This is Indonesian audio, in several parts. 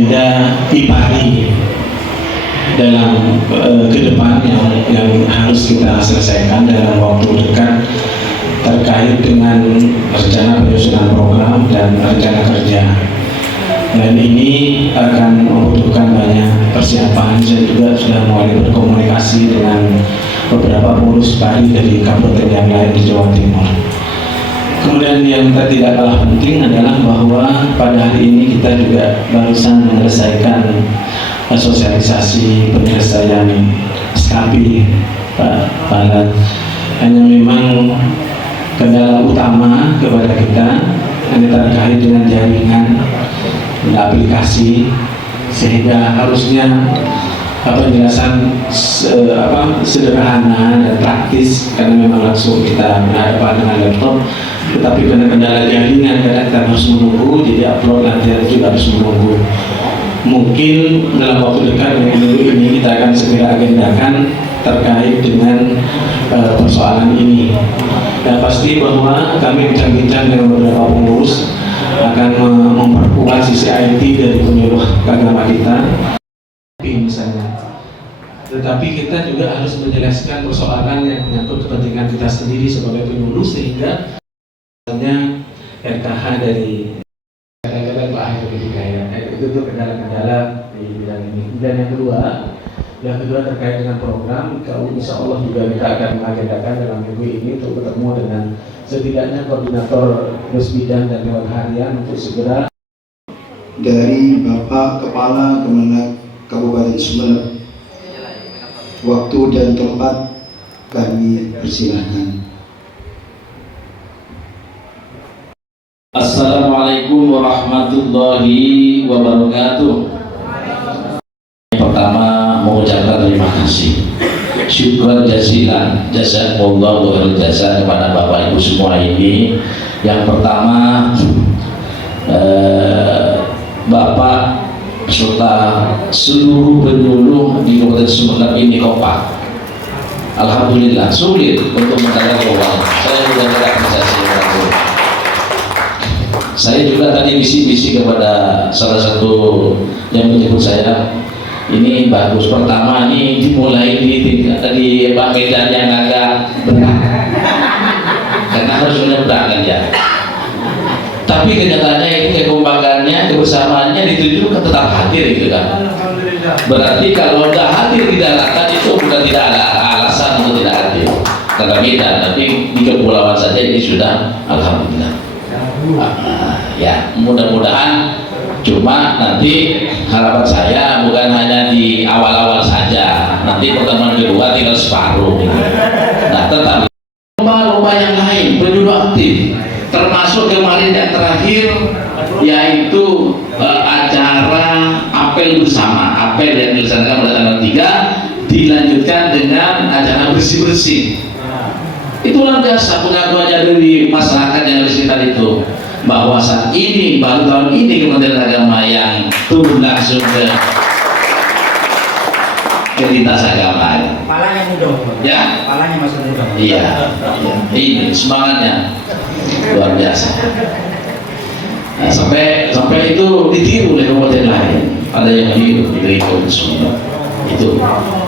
agenda IPARI dalam ke depan yang harus kita selesaikan dalam waktu dekat terkait dengan rencana penyusunan program dan rencana kerja. Dan ini akan membutuhkan banyak persiapan. Saya juga sudah mulai berkomunikasi dengan beberapa pengurus PARI dari kabupaten yang lain di Jawa Timur. Kemudian yang tidak kalah penting adalah bahwa pada hari ini kita juga barusan menyelesaikan sosialisasi penyelesaian SKP, Pak Balat. Hanya memang kendala utama kepada kita yang terkait dengan jaringan aplikasi, sehingga harusnya penjelasan sederhana dan praktis karena memang langsung kita berhadapan dengan laptop, tetapi karena kendala jaringan kadang kita harus menunggu, jadi upload nanti juga harus menunggu. Mungkin dalam waktu dekat minggu ini kita akan segera agendakan terkait dengan persoalan ini. Dan pasti bahwa kami bincang-bincang dengan beberapa pengurus akan memperkuat sisi IT dari penyuluh agama kita, misalnya. Tetapi kita juga harus menjelaskan persoalan yang menyangkut kepentingan kita sendiri sebagai penyuluh, sehingga misalnya RKH dari kadang-kadang Pak Ahir ketika itu kendala-kendala di bidang ini. Dan yang kedua terkait dengan program, kalau insya Allah juga kita akan mengagendakan dalam minggu ini untuk bertemu dengan setidaknya koordinator bidang dan dewan harian untuk segera dari Bapak Kepala Kemenag Kabupaten Sumeneb. Waktu dan tempat kami persilahkan. Assalamualaikum warahmatullahi wabarakatuh. Pertama, mengucapkan terima kasih, syukran jazilan, jazakumullahu khairan jazaa kepada Bapak Ibu semua ini. Yang pertama, Bapak serta seluruh penyuluh di Kabupaten Sumeneb ini kompak. Alhamdulillah, sulit untuk mendapat uang. Saya juga tidak bisa Saya juga tadi misi kepada salah satu yang menyebut saya, ini bagus. Pertama, ini dimulai di medan yang agak berat, karena harus menyeberangkan ya. Tapi kenyataannya ini kekompakannya, kebersamaannya ditujukan tetap hadir gitu kan. Berarti kalau nggak hadir di daratan itu bukan tidak ada alasan untuk tidak hadir. Karena beda, tapi di kepulauan saja ini sudah alhamdulillah. Ya, mudah-mudahan. Cuma nanti harapan saya bukan hanya di awal-awal saja, nanti pertemuan kedua tinggal separuh gitu. Nah, tetapi lomba-lomba yang lain penyuluh aktif, termasuk kemarin yang terakhir yaitu acara apel bersama, apel yang dilaksanakan pada tanggal 3 dilanjutkan dengan acara bersih-bersih. Itu luar biasa pengakuannya dari masyarakat yang di sekitar itu, bahwa saat ini baru tahun ini Kementerian Agama yang turun langsung ke lintas agama. Palanya muda, ya? Palanya masih muda. Iya, ini semangatnya luar biasa. Nah, sampai itu ditiru oleh kabupaten lain. Ada yang ditiru dari Kabupaten Sumeneb. Itu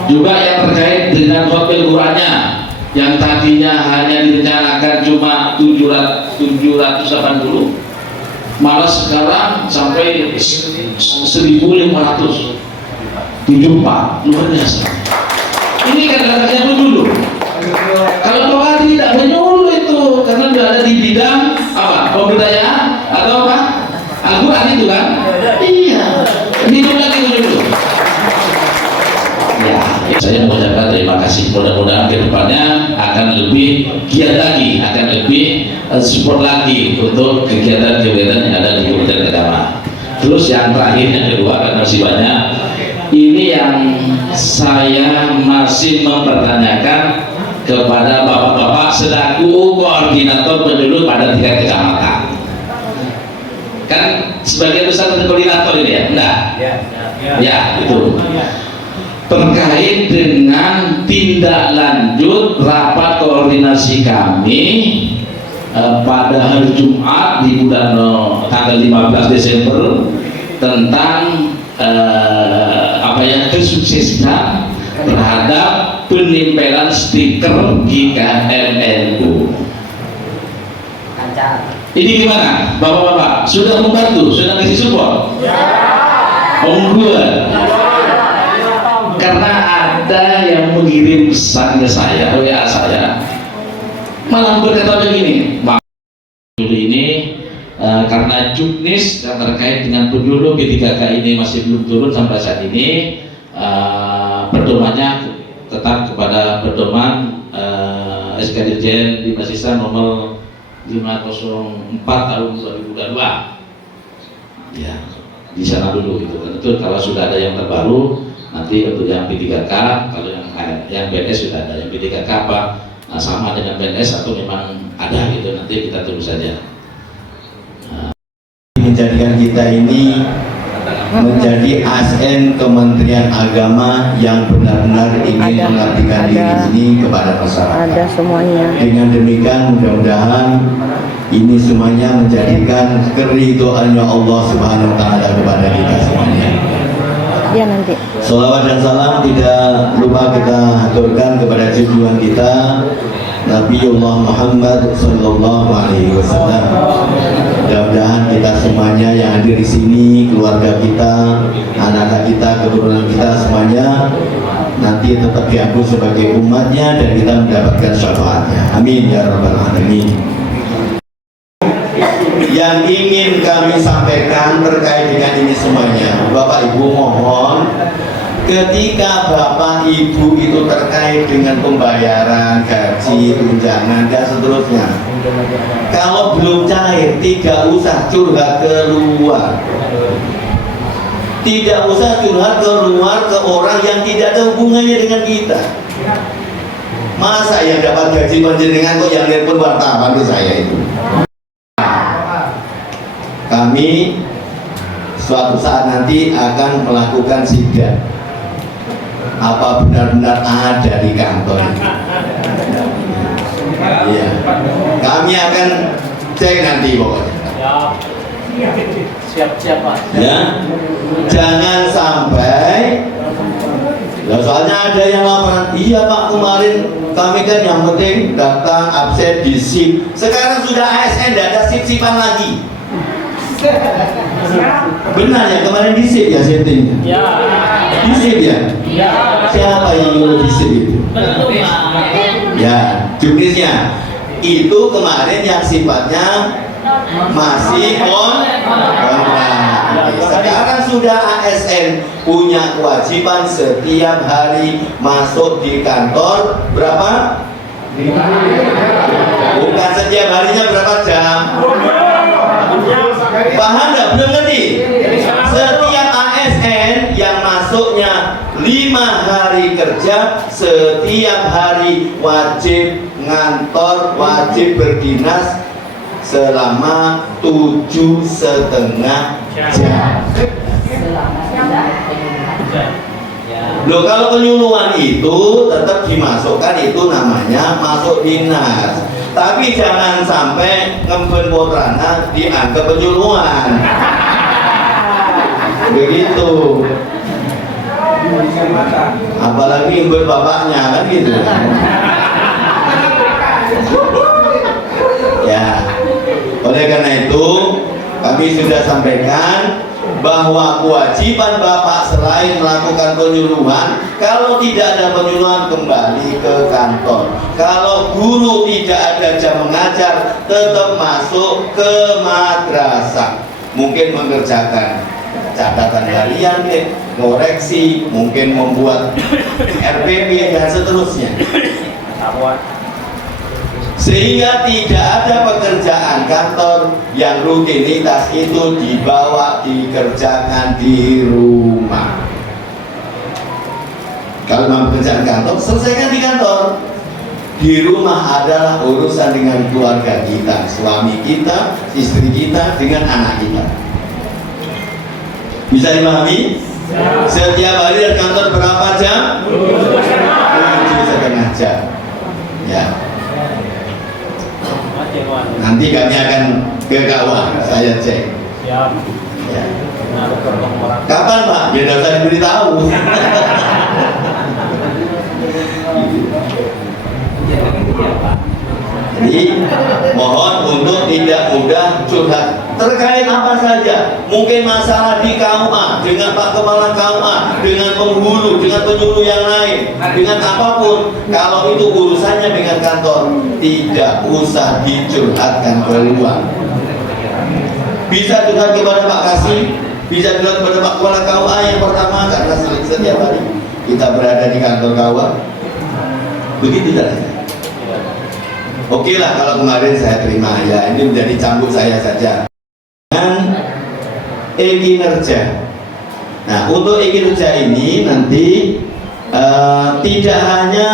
juga yang terkait dengan hotel Qurannya, yang tadinya hanya direncanakan cuma 780, malah sekarang sampai 1.574, luar biasa. Ini kan katanya dulu. Kalau Bapak tidak menyuruh itu, karena sudah ada di bidang apa, pemberdayaan atau apa, Al-Quran itu kan? Iya. Hidup lagi dulu. Ya, saya mengucapkan terima kasih. Mudah-mudahan kedepannya akan lebih giat lagi, akan lebih support lagi untuk kegiatan-kegiatan yang ada di Kementerian Agama. Terus yang terakhir, yang kedua, karena masih banyak, ini yang saya masih mempertanyakan kepada bapak-bapak selaku koordinator penyuluh pada tingkat kecamatan. Kan sebagian besar koordinator ini ya? Enggak? Ya, itu. Terkait dengan tindak lanjut rapat koordinasi kami pada hari Jumat di bulan tanggal 15 Desember tentang kesuksesan terhadap penempelan stiker GKMNU. Ini gimana, bapak-bapak? Sudah membantu, sudah kasih support? Ungguan. Karena ada yang mengirim pesan ke saya, WA saya, malah berkata begini, Bang, dulu ini karena juknis yang terkait dengan penyuluh P3K ini masih belum turun sampai saat ini, pedomannya tetap kepada pedoman SK Dirjen Dinas Sisdiknas nomor 504 tahun 2022. Ya, di sana dulu gitu. Tentu kalau sudah ada yang terbaru, nanti untuk yang P3K, kalau yang PNS sudah ada, yang P3K apa sama dengan PNS atau memang ada gitu, nanti kita tunggu saja. Menjadikan kita ini menjadi ASN Kementerian Agama yang benar-benar ingin mengabdikan diri ini kepada masyarakat. Ada semuanya. Dengan demikian mudah-mudahan ini semuanya menjadikan keridhoannya Allah Subhanahu wa taala kepada kita semuanya. Ya nanti. Salawat dan salam tidak lupa kita haturkan kepada junjungan kita Nabiullah Muhammad Sallallahu Alaihi Wasallam. Mudah-mudahan kita semuanya yang hadir di sini, keluarga kita, anak-anak kita, keturunan kita semuanya nanti tetap diaku sebagai umatnya dan kita mendapatkan syafaatnya. Amin ya rabbal alamin. Yang ingin kami sampaikan terkait dengan ini semuanya, Bapak Ibu mohon, ketika Bapak Ibu itu terkait dengan pembayaran gaji, tunjangan dan seterusnya, kalau belum cair tidak usah curhat keluar, tidak usah curhat keluar ke orang yang tidak ada hubungannya dengan kita. Masa yang dapat gaji panjenengan kok yang nelpon wartawan ke saya itu? Kami suatu saat nanti akan melakukan sidak apa benar-benar ada di kantor itu. Iya, kami akan cek nanti pokoknya. Siap-siap Pak. Ya, jangan sampai. Ya, soalnya ada yang laporan, iya Pak kemarin kami kan yang penting datang absen di SIP. Sekarang sudah ASN, tidak ada SIP-SIPan lagi. Benar ya, kemarin di SIP ya settingnya? Ya. Di SIP ya? Ya. Siapa yang nyuruh di SIP itu? Ya, juknisnya itu kemarin yang sifatnya masih kontrak. Sekarang sudah ASN punya kewajiban setiap hari masuk di kantor berapa? Bukan setiap harinya berapa jam? Paham nggak? Belum ngerti? Setiap ASN yang masuknya 5 hari kerja, setiap hari wajib ngantor, wajib berdinas selama 7,5 jam. Loh, kalau penyuluhan itu tetap dimasukkan, itu namanya masuk dinas. Tapi jangan sampai ngemben putrana dianggap penyuluhan. Begitu. Apalagi ngemben bapaknya kan gitu. Ya. Oleh karena itu kami sudah sampaikan bahwa kewajiban Bapak selain melakukan penyuluhan, kalau tidak ada penyuluhan kembali ke kantor. Kalau guru tidak ada jam mengajar, tetap masuk ke madrasah. Mungkin mengerjakan catatan harian, koreksi, mungkin membuat RPP dan seterusnya. Sehingga tidak ada pekerjaan kantor yang rutinitas itu dibawa dikerjakan di rumah. Kalau mau pekerjaan kantor, selesaikan di kantor. Di rumah adalah urusan dengan keluarga kita, suami kita, istri kita, dengan anak kita. Bisa dipahami? Setiap hari dari kantor berapa jam? 7,5 jam. Ya. Nanti kami akan ke kawah, saya cek. Ya. Kapan Pak? biar tidak usah diberitahu. Jadi mohon untuk tidak mudah curhat terkait apa saja, mungkin masalah di KUA dengan Pak Kepala KUA, dengan penghulu, dengan penyuluh yang lain, dengan apapun. Kalau itu urusannya dengan kantor, tidak usah dicurhatkan keluar. Bisa curhat kepada Pak Kasih, bisa curhat kepada Pak Kepala KUA yang pertama, karena setiap hari kita berada di kantor KUA. Begitu caranya. Oke lah kalau kemarin saya terima ya, ini menjadi cambuk saya saja. Dan e-kinerja. Nah, untuk e-kinerja ini nanti tidak hanya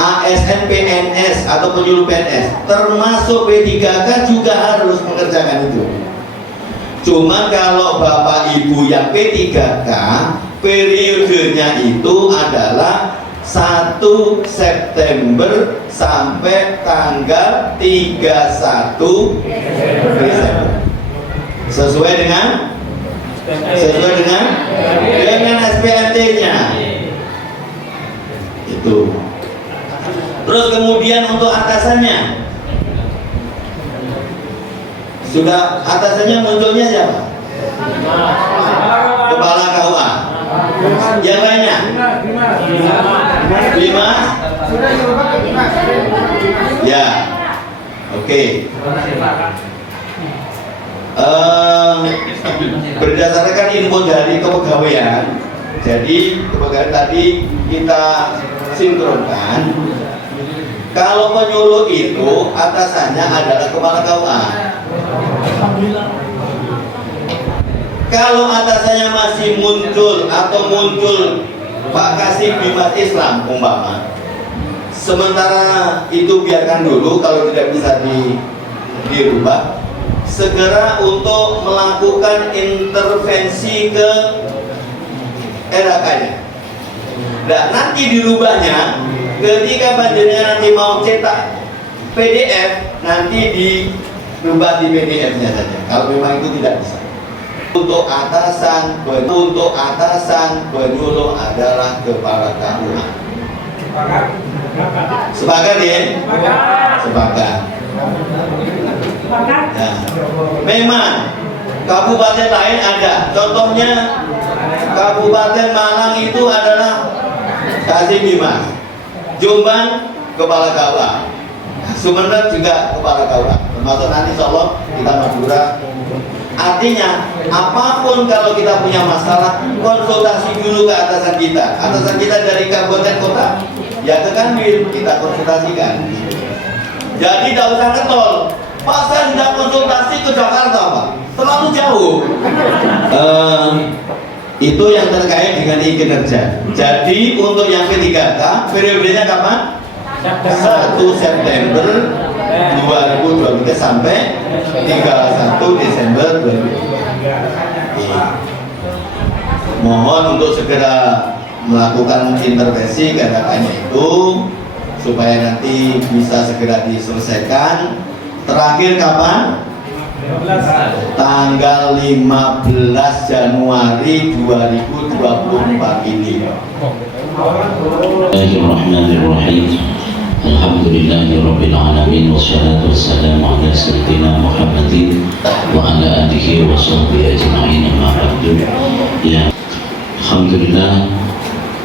ASN PNS atau penyuluh PNS, termasuk P3K juga harus mengerjakan itu. Cuma kalau Bapak Ibu yang P3K, periodenya itu adalah 1 September sampai tanggal 31 Desember. Sesuai dengan SPMT-nya. Itu. Terus kemudian untuk atasannya, sudah atasannya munculnya siapa? Kepala KUA. Yang lainnya? 5? Ya. Oke. Berdasarkan info dari kepegawaian, jadi kepegawaian tadi kita sinkronkan. Kalau penyuluh itu atasannya adalah kepala KUA. Kalau atasannya masih muncul atau muncul Pak Kasih Bimas Islam umpama, sementara itu biarkan dulu, kalau tidak bisa dirubah, segera untuk melakukan intervensi ke RHK-nya. Nah, nanti dirubahnya ketika panjenengan nanti mau cetak PDF, nanti dirubah di PDF-nya saja. Kalau memang itu tidak bisa. Untuk atasan penyuluh adalah kepala KUA. Sepakat ya? Sepakat. Nah, memang kabupaten lain ada. Contohnya Kabupaten Malang itu adalah Kasih Bimas, Jombang kepala KUA, Sumeneb juga kepala KUA. Termasuk nanti insya Allah kita Madura. Artinya apapun kalau kita punya masalah, konsultasi dulu ke atasan kita. Atasan kita dari kabupaten kota, ya ke Kanwil kita konsultasikan. Jadi tidak usah ketol. Pak, saya tidak konsultasi ke Jakarta, Pak, terlalu jauh. Itu yang terkait dengan e-kinerja. Jadi untuk yang P3K, periodenya kapan? 1 September 2023 sampai 31 Desember 2023. Mohon untuk segera melakukan intervensi gerakannya itu supaya nanti bisa segera diselesaikan. Terakhir kapan? Tanggal 15 Januari 2024 ini. Bismillahirrahmanirrahim. Alhamdulillahirabbil alamin wassalatu wassalamu ala sayyidina Muhammadin wa ala alihi wa sahbihi ajma'in, amma ba'du. Ya, alhamdulillah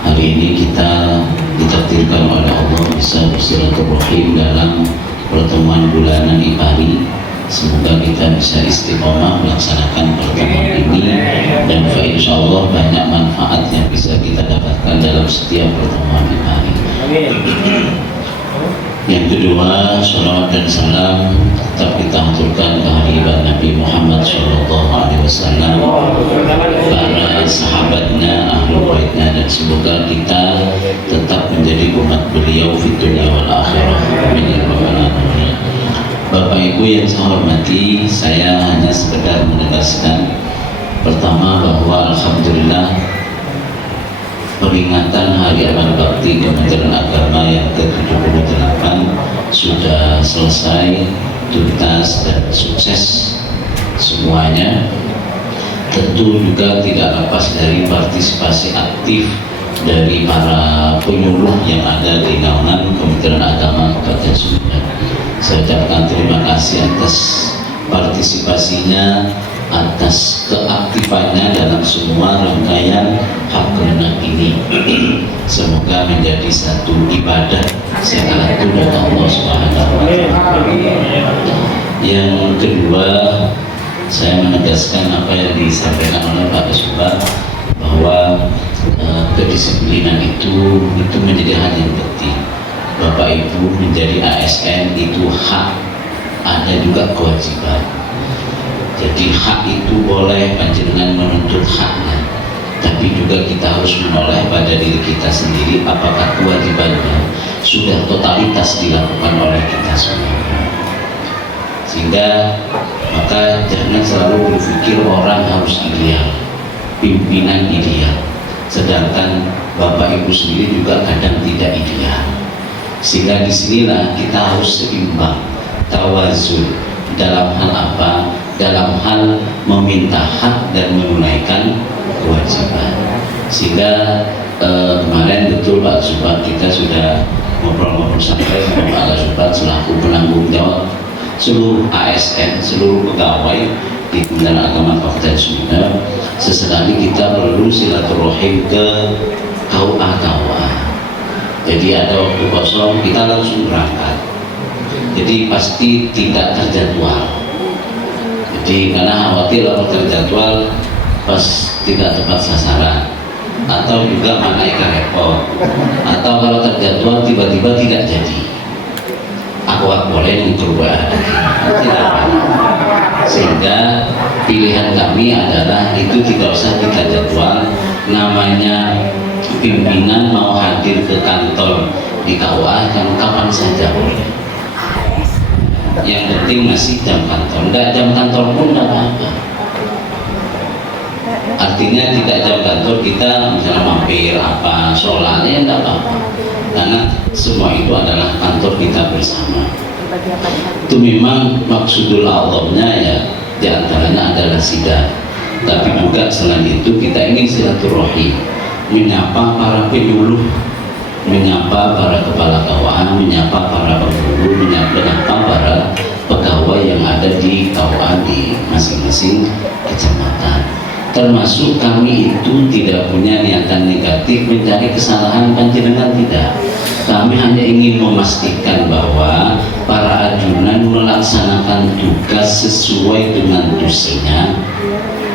hari ini kita ditakdirkan oleh Allah bisa bersilaturahim dalam pertemuan bulanan IPARI. Semoga kita bisa istiqomah melaksanakan pertemuan ini dan insyaallah banyak manfaat yang bisa kita dapatkan dalam setiap pertemuan IPARI. Yang kedua, salawat dan salam tetap kita aturkan kehadiran Nabi Muhammad SAW, para sahabatnya, ahlul baitnya, dan semoga kita tetap menjadi umat beliau di dunia wal akhirah. Amin ya rabbal alamin. Bapak Ibu yang saya hormati, saya hanya sekedar menegaskan pertama bahwa alhamdulillah peringatan Hari Amal Bakti Kementerian Agama yang ke-78 sudah selesai, tuntas dan sukses semuanya. tentu juga tidak lepas dari partisipasi aktif dari para penyuluh yang ada di naungan Kementerian Agama Kabupaten Sumedang. Saya ucapkan terima kasih atas partisipasinya, atas keaktifannya dalam semua rangkaian hak kemenang ini. Semoga menjadi satu ibadah sekaligus dari Allah Subhanahu wa Ta'ala. Yang kedua, saya menegaskan apa yang disampaikan oleh Pak Kasubag bahwa kedisiplinan itu menjadi hal yang penting. Bapak Ibu menjadi ASN itu hak, ada juga kewajiban. Jadi hak itu boleh panjenengan menuntut haknya, tapi juga kita harus menoleh pada diri kita sendiri apakah kewajibannya sudah totalitas dilakukan oleh kita semua. Sehingga maka jangan selalu berpikir orang harus ideal, pimpinan ideal, sedangkan Bapak Ibu sendiri juga kadang tidak ideal. Sehingga disinilah kita harus seimbang, tawazun dalam hal apa? Dalam hal meminta hak dan menunaikan kewajiban. Sehingga kemarin betul Pak Kasubag kita sudah ngobrol-ngobrol sampai sama Pak Kasubag selaku penanggung jawab seluruh ASN, seluruh pegawai di Kementerian Agama Kabupaten Sumedang. Sesekali kita perlu silaturahim ke KUA. Jadi ada waktu kosong kita langsung berangkat. Jadi pasti tidak terjadwal. Jadi karena khawatir kalau terjadwal pas tidak tepat sasaran, atau juga mana ikan repot, atau kalau terjadwal tiba-tiba tidak jadi. Aku boleh berubah, tidak apa. Sehingga pilihan kami adalah itu tidak usah kita jadwal. Namanya pimpinan mau hadir ke kantor di KUA kan kapan saja boleh. Yang penting masih jam kantor. Enggak jam kantor pun enggak apa-apa. Artinya tidak jam kantor kita misalnya mampir apa sholatnya enggak apa-apa. Karena semua itu adalah kantor kita bersama. Itu memang maksudul Allahnya ya diantaranya adalah sidang. Tapi juga selain itu kita ingin silaturahim, menyapa para penyuluh, menyapa para kepala KUA, menyapa para penghulu, menyapa para pegawai yang ada di KUA di masing-masing kecamatan. Termasuk kami itu tidak punya niatan negatif mencari kesalahan panjenengan, tidak. Kami hanya ingin memastikan bahwa para ajunan melaksanakan tugas sesuai dengan tugasnya,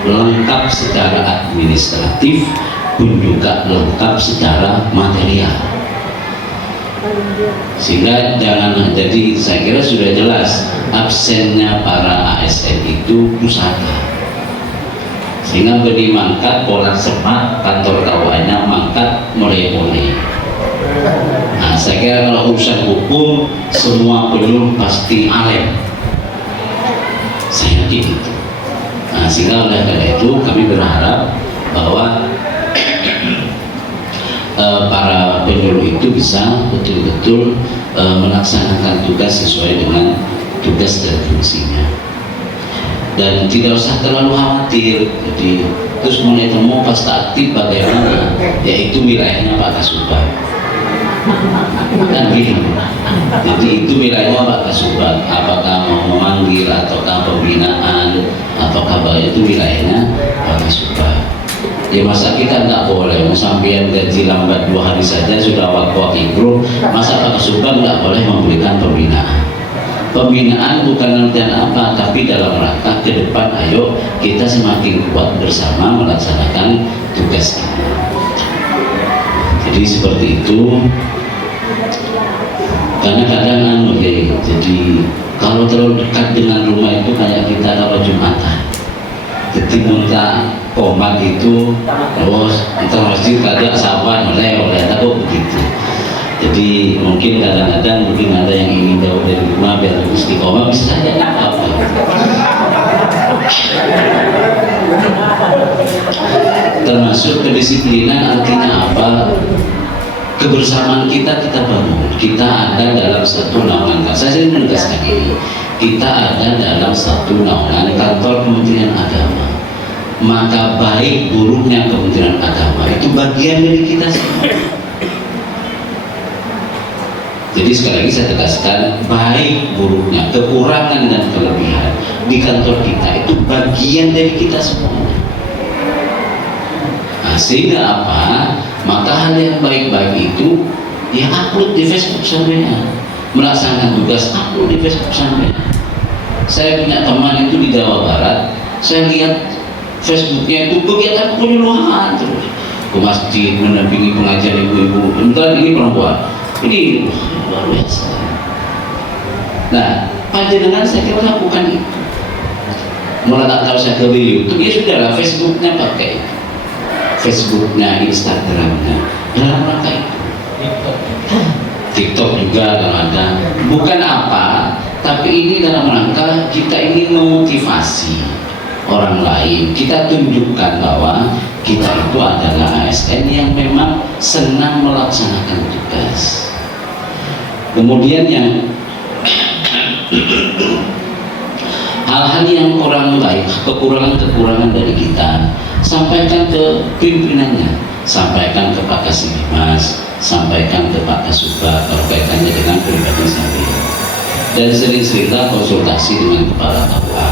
lengkap secara administratif pun juga lengkap secara material. Sehingga jangan, jadi saya kira sudah jelas absennya para ASN itu pusaka. Sehingga beri mangkat pola semak kantor KUA-nya mangkat mulai-mulai. Nah, saya kira kalau urusan hukum semua penyuluh pasti alim. Saya yakin itu. Nah, sehingga oleh karena itu kami berharap bahwa para penyuluh itu bisa betul-betul melaksanakan tugas sesuai dengan tugas dan fungsinya. Dan tidak usah terlalu khawatir. Jadi terus mulai temu pas aktif bagaimana, yaitu wilayahnya Pak Kasubag. Kan gitu. Jadi itu wilayahnya Pak Kasubag. Apakah mau memanggil ataukah pembinaan ataukah itu wilayahnya Pak Kasubag. Ya masa kita nggak boleh sampean gaji lambat 2 hari saja sudah waktu grup, masa Pak Kasubag nggak boleh memberikan pembinaan? Pembinaan bukan artian apa, tapi dalam rangka ke depan ayo kita semakin kuat bersama melaksanakan tugas ini. Jadi seperti itu. Karena kadang jadi kalau terlalu dekat dengan rumah itu kayak kita kalau Jumatan. Jadi minta komat itu terus kita masjid kadang sahabat oleh takut begitu. Jadi mungkin kadang-kadang mungkin ada yang ingin jauh dari rumah biar istiqomah bisa saja apa. Termasuk kedisiplinan artinya apa? Kebersamaan kita bangun. Kita ada dalam satu naungan. Saya menegaskan ini. Kita ada dalam satu naungan kantor Kementerian Agama. maka baik buruknya Kementerian Agama itu bagian dari kita semua. Jadi sekali lagi saya tegaskan, baik buruknya, kekurangan dan kelebihan di kantor kita itu bagian dari kita semua. Nah, sehingga apa? Maka hal yang baik-baik itu ya upload di Facebook sampean, melaksanakan tugas upload di Facebook sampean. Saya punya teman itu di Jawa Barat, saya lihat Facebooknya itu kegiatan penyuluhan terus ke masjid, mendampingi pengajian ibu-ibu, dan ini perempuan. Ini luar biasa. Nah, panjenengan saya kira lakukan itu. Mulai tak tahu saya ke YouTube, ya sudahlah, Facebooknya pakai, Facebooknya, Instagramnya, dalam rangka itu. TikTok juga kalau ada. Bukan apa, tapi ini dalam rangka kita ingin memotivasi orang lain. Kita tunjukkan bahwa kita itu adalah ASN yang memang senang melaksanakan tugas. Kemudian yang hal-hal yang kurang baik, kekurangan-kekurangan dari kita, sampaikan ke pimpinannya, sampaikan ke Pak Kasimimas, sampaikan ke Pak Kasubag kalau kaitannya dengan pribadi saya. Dan sering-seringlah konsultasi dengan kepala KUA.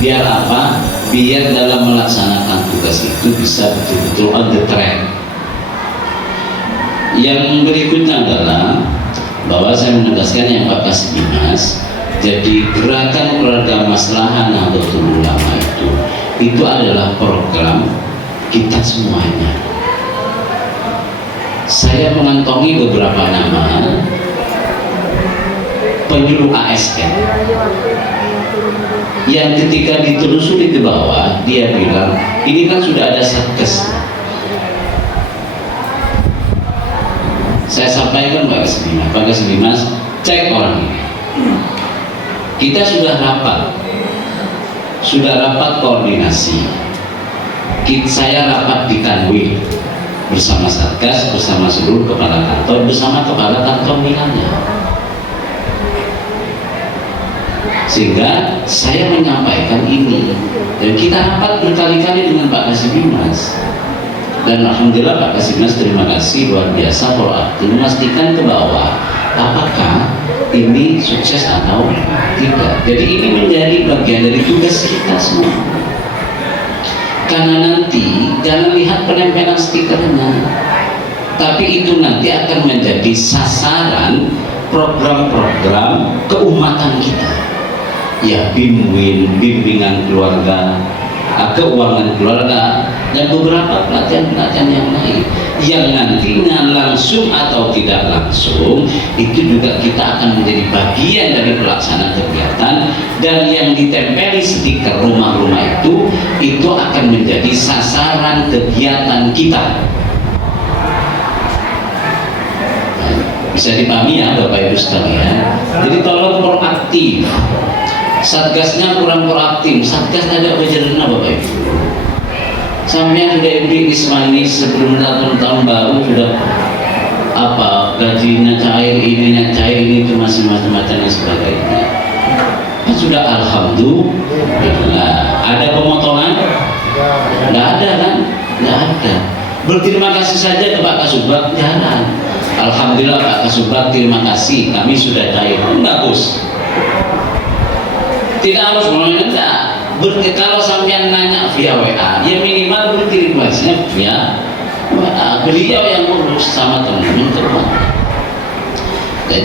Biar apa? Biar dalam melaksanakan tugas itu bisa betul-betul on the track. Yang berikutnya adalah bahwa saya menegaskan yang Pak Kasimimas, jadi gerakan keluarga maslahan Nahdlatul Ulama itu adalah program kita semuanya. Saya mengantongi beberapa nama penyuluh ASN yang ketika ditelusuri ke bawah dia bilang ini kan sudah ada satgas. Saya sampaikan Pak Kasimimas, cek orang ini. Kita sudah rapat koordinasi. Saya rapat di Kanwil bersama Satgas, bersama seluruh kepala kantor, bersama kepala kantor wilayah. Sehingga saya menyampaikan ini, dan kita rapat berkali-kali dengan Pak Kasimimas. Dan alhamdulillah Pak Kasimimas terima kasih luar biasa proaktif memastikan ke bawah apakah ini sukses atau tidak. Jadi ini menjadi bagian dari tugas kita semua. Karena nanti jangan lihat penempelan stikernya, tapi itu nanti akan menjadi sasaran program-program keumatan kita. Ya, BIMWIN, bimbingan keluarga, keuangan keluarga, dan beberapa pelatihan-pelatihan yang lain yang nantinya langsung atau tidak langsung itu juga kita akan menjadi bagian dari pelaksanaan kegiatan, dan yang ditempeli stiker rumah-rumah itu akan menjadi sasaran kegiatan kita. Bisa dipahami ya Bapak Ibu sekalian. Jadi tolong proaktif. Satgasnya kurang proaktif, Satgas ada bejerna Bapak Ibu. Sampai sudah Ibu Ismani sebelum tahun baru sudah apa gajinya cair, ininya cair, ini itu masih macam-macam dan sebagainya. Kan sudah alhamdulillah. Ada pemotongan? Nggak ada kan? Nggak ada. Berterima kasih saja ke Pak Kasubag, jalan. Alhamdulillah Pak Kasubag, terima kasih, kami sudah cair. Bagus. Tidak harus meminta. Kalau sampean nanya via WA, ya minimal berkirim WhatsApp via WA. Beliau yang urus sama teman-teman.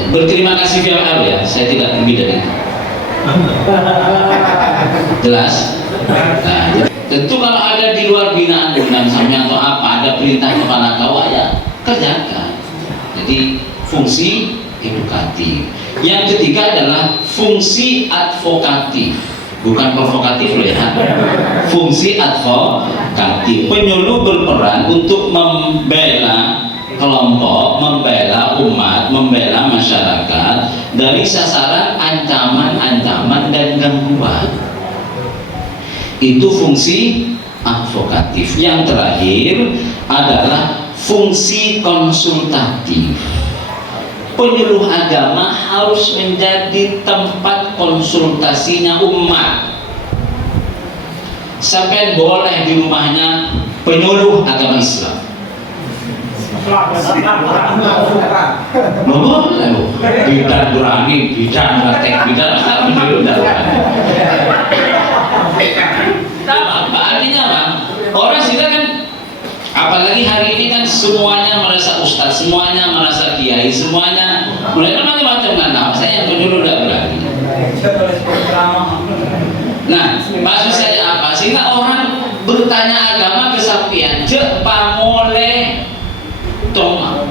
Berterima kasih via WA ya, saya tidak lebih dari itu. Jelas? Nah, tentu kalau ada di luar binaan dengan sampean atau apa, ada perintah kepala KUA ya kerjakan. Jadi fungsi edukatif. Yang ketiga adalah fungsi advokatif, bukan provokatif loh ya. Fungsi advokatif, penyuluh berperan untuk membela kelompok, membela umat, membela masyarakat dari sasaran ancaman-ancaman dan gangguan. Itu fungsi advokatif. Yang terakhir adalah fungsi konsultatif. Penyuluh agama harus menjadi tempat konsultasinya umat. sampai boleh di rumahnya penyuluh agama Islam. Boleh loh, bidan berani, bidan praktek, bidan penyuluh berani. Apa artinya Bang? Orang sih kan, apalagi hari ini kan semuanya merasa ustaz, semuanya merasa kiai, semuanya mulai macam-macam kan. Nah, saya yang penyuluh tidak berani. Nah, maksud saya apa? Sehingga orang bertanya agama kesapian, je pamole toma.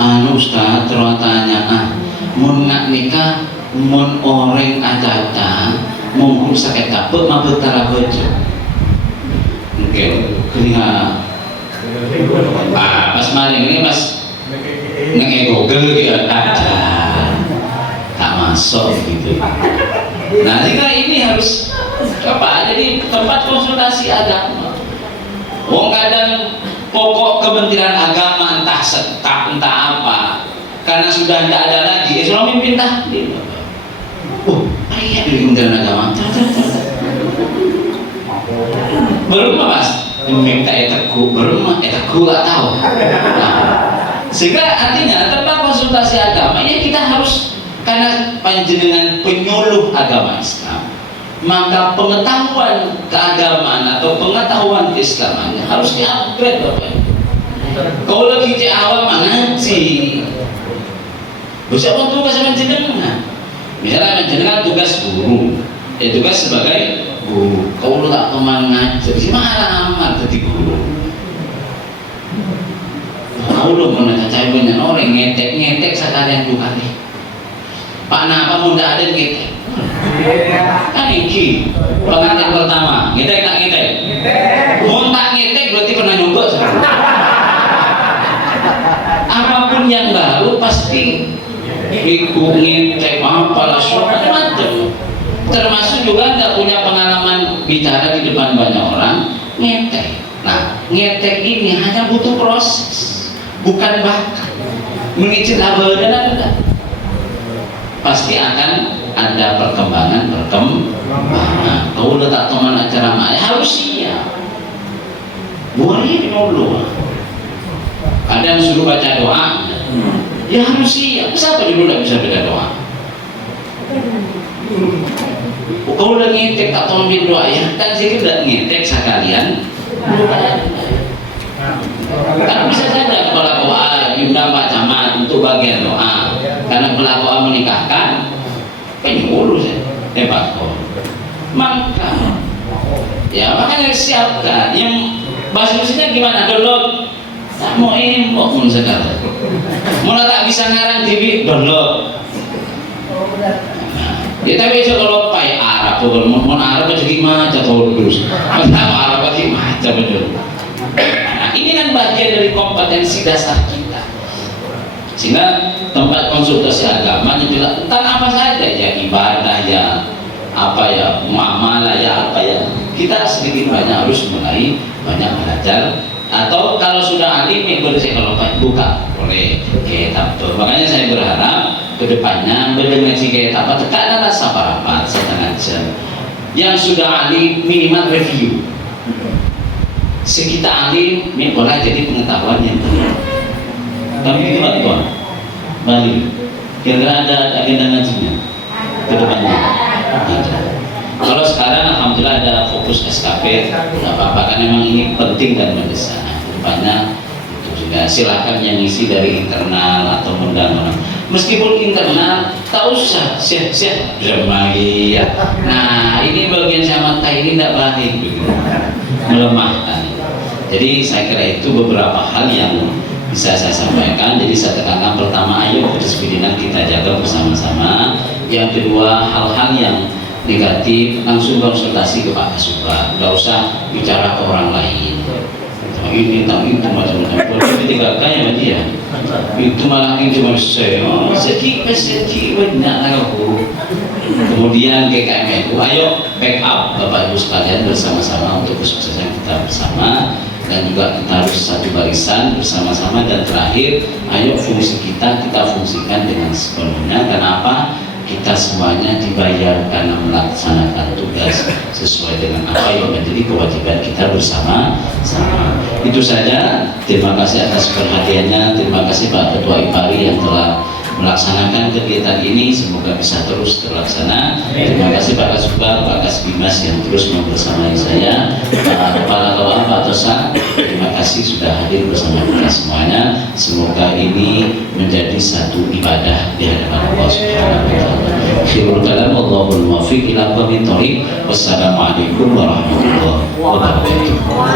Anu Ustaz, terus tanya mun nak nikah, mun orang ajata, mun sakit kapek mah betara bejo. Oke, kelinga. Pas maling ini mas Google dia ada, tak masuk gitu. Nah, jika ini harus apa? Jadi tempat konsultasi agama. Wong kadang pokok Kementerian Agama entah setak entah apa, karena sudah tidak ada lagi. Islam mimpin tahlil. Ayah dari Kementerian Agama. Belum mas, minta eteku belum eteku nggak tahu. Nah, sehingga artinya tempat konsultasi agama ya kita harus, karena panjenengan penyuluh agama Islam, maka pengetahuan keagamaan atau pengetahuan keislamannya harus di-upgrade Bapak. Kalau lagi di awam ngaji, bisa tugas panjenengan. Misalnya panjenengan tugas guru, ya tugas sebagai guru. Kalau tak teman ngaji, gimana amat jadi guru? Kalau mau cari banyak orang ngetek sekalian dua kali. Pak Napa muda ada ngetek? Kan iki pengantin pertama ngetek tak ngetek? Mau tak ngetek berarti pernah nyoba sebenarnya. Apapun yang baru pasti ikut ngetek apalah macam-macam. Termasuk juga tidak punya pengalaman bicara di depan banyak orang, ngetek. Nah, ngetek ini hanya butuh proses, bukan bakat. Mengicil abadan ada. Pasti akan ada perkembangan. Kalau letak teman acara maya harus siap. Boleh dulu. Ada yang suruh baca doa, ya harus siap. Siapa dulu tidak bisa baca doa? Kalau udah ngetek tak tolongin doa ya, kan sih tidak ngetek sekalian. Kan bisa saja kepala doa diundang Pak Camat untuk bagian doa, karena kepala doa menikahkan penyuluh Pak Ko. Maka ya makanya siapkan yang bahasanya gimana download. Tak mau pun sekarang. Mulai tak bisa ngarang TV download. Ya tapi kalau pai Arab tuh mau Arab aja gimana terus Arab aja gimana betul. Nah, ini kan bagian dari kompetensi dasar kita, sehingga tempat konsultasi agama juga tentang apa saja ya, ibadah ya, apa ya, muamalah ya, apa ya, kita sedikit banyak harus mulai banyak belajar. Atau kalau sudah alim bersih kalau buka oleh kitab. Makanya saya berharap kedepannya mendengar si kitab tekanlah sabar amat setengah jam. Yang sudah alim minimal review. Sekitar alim ini boleh jadi pengetahuan yang benar. Tapi itu Tuan Bali. Kira-kira ada agenda ngajinya kedepannya. Kalau sekarang alhamdulillah ada fokus SKP, nggak apa-apa kan memang ini penting dan mendesak. Depannya itu juga silakan yang isi dari internal atau undang orang. Meskipun internal, tak usah siap-siap lagi ya. Nah ini bagian sama ini tidak baik, melemahkan. Jadi saya kira itu beberapa hal yang bisa saya sampaikan. Jadi saya tekankan pertama, ayo kedisiplinan kita jaga bersama-sama. Yang kedua, hal-hal yang negatif langsung konsultasi ke Pak Kasubag, nggak usah bicara ke orang lain. Ini tentang itu macam-macam. Kalau ketika kaya sama dia, itu malah yang cuma sedikit banyak aku. Kemudian GKM itu, ayo backup Bapak Ibu sekalian bersama-sama untuk kesuksesan kita bersama, dan juga kita harus satu barisan bersama-sama. Dan terakhir, ayo fungsi kita fungsikan dengan sepenuhnya. Kenapa? kita semuanya dibayar karena melaksanakan tugas sesuai dengan apa yang menjadi kewajiban kita bersama-sama. Itu saja. Terima kasih atas perhatiannya. Terima kasih Pak Ketua IPARI yang telah melaksanakan kegiatan ini, semoga bisa terus terlaksana. Terima kasih Pak Kasubag, Pak Kasbimas yang terus membersamai saya, Pak Kepala Kawah, Pak Tosa, terima kasih sudah hadir bersama kita semuanya. Semoga ini menjadi satu ibadah di hadapan Allah Subhanahu wa taala. Akhirul kalam, Allahul muwaffiq ila aqwamit thoriq. Wassalamualaikum warahmatullahi wabarakatuh.